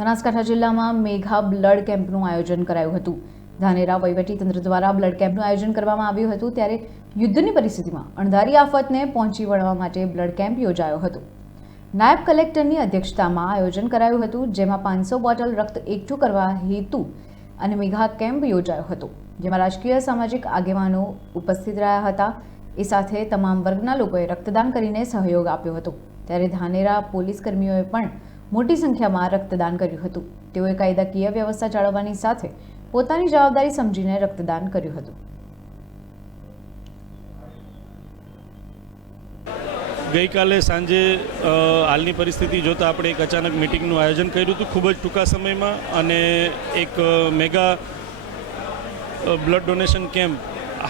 બનાસકાંઠા જિલ્લામાં મેઘા બ્લડ કેમ્પનું આયોજન કરાયું હતું। ધાનેરા વહીવટીતંત્ર દ્વારા બ્લડ કેમ્પનું આયોજન કરવામાં આવ્યું હતું ત્યારે યુદ્ધની પરિસ્થિતિમાં અણધારી આફતને પહોંચી વળવા માટે બ્લડ કેમ્પ યોજાયો હતો। નાયબ કલેક્ટરની અધ્યક્ષતામાં આયોજન કરાયું હતું, જેમાં 500 બોટલ રક્ત એકઠું કરવા હેતુ અને મેઘા કેમ્પ યોજાયો હતો, જેમાં રાજકીય સામાજિક આગેવાનો ઉપસ્થિત રહ્યા હતા। એ સાથે તમામ વર્ગના લોકોએ રક્તદાન કરીને સહયોગ આપ્યો હતો। ત્યારે ધાનેરા પોલીસ કર્મીઓએ પણ મોટી સંખ્યામાં રક્તદાન કર્યું હતું। તેઓએ કાયદાકીય વ્યવસ્થા જાળવવાની સાથે પોતાની જવાબદારી સમજીને રક્તદાન કર્યું હતું। ગઈકાલે સાંજે હાલની પરિસ્થિતિ જોતાં આપણે એક અચાનક મિટિંગનું આયોજન કર્યું હતું ખૂબ જ ટૂંકા સમયમાં, અને એક મેગા બ્લડ ડોનેશન કેમ્પ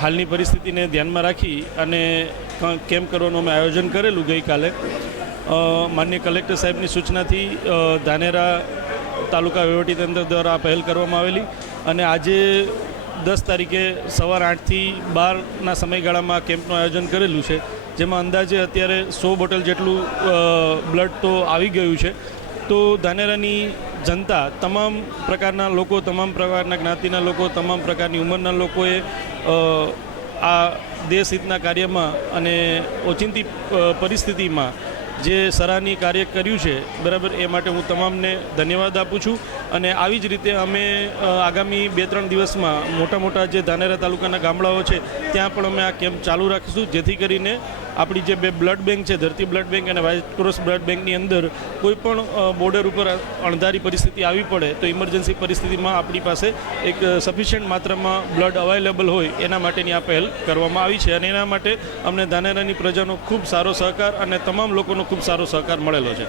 હાલની પરિસ્થિતિને ધ્યાનમાં રાખી અને કેમ્પ કરવાનું અમે આયોજન કરેલું ગઈકાલે। માનનીય કલેક્ટર સાહેબની સૂચનાથી ધાનેરા તાલુકા વહીવટીતંત્ર દ્વારા આ પહેલ કરવામાં આવેલી, અને આજે 10 તારીખે સવાર 8થી 12ના સમયગાળામાં આ કેમ્પનું આયોજન કરેલું છે, જેમાં અંદાજે અત્યારે 100 બોટલ જેટલું બ્લડ તો આવી ગયું છે। તો ધાનેરાની જનતા, તમામ પ્રકારના લોકો, તમામ પ્રકારના જ્ઞાતિના લોકો, તમામ પ્રકારની ઉંમરના લોકોએ આ દેશહિતના કાર્યમાં અને ઓચિંતી પરિસ્થિતિમાં જે સરાહનીય કાર્ય કર્યું છે, બરાબર, એ માટે હું તમામને ધન્યવાદ આપું છું। અને આવી જ રીતે અમે આગામી 2-3 દિવસમાં મોટા જે ધાનેરા તાલુકાના ગામડાઓ છે ત્યાં પણ અમે આ કેમ્પ ચાલુ રાખીશું, જેથી કરીને આપણી જે 2 બ્લડ બેંક છે, ધરતી બ્લડ બેંક અને વ્હાઇટ ક્રોસ બ્લડ બેંકની અંદર કોઈ પણ બોર્ડર ઉપર અણધારી પરિસ્થિતિ આવી પડે તો ઇમરજન્સી પરિસ્થિતિમાં આપણી પાસે એક સફિશિયન્ટ માત્રામાં બ્લડ અવેલેબલ હોય એના માટેની આ પહેલ કરવામાં આવી છે, અને એના માટે અમને ધાનેરાની પ્રજાનો ખૂબ સારો સહકાર અને તમામ લોકોનો ખૂબ સારો સહકાર મળેલો છે।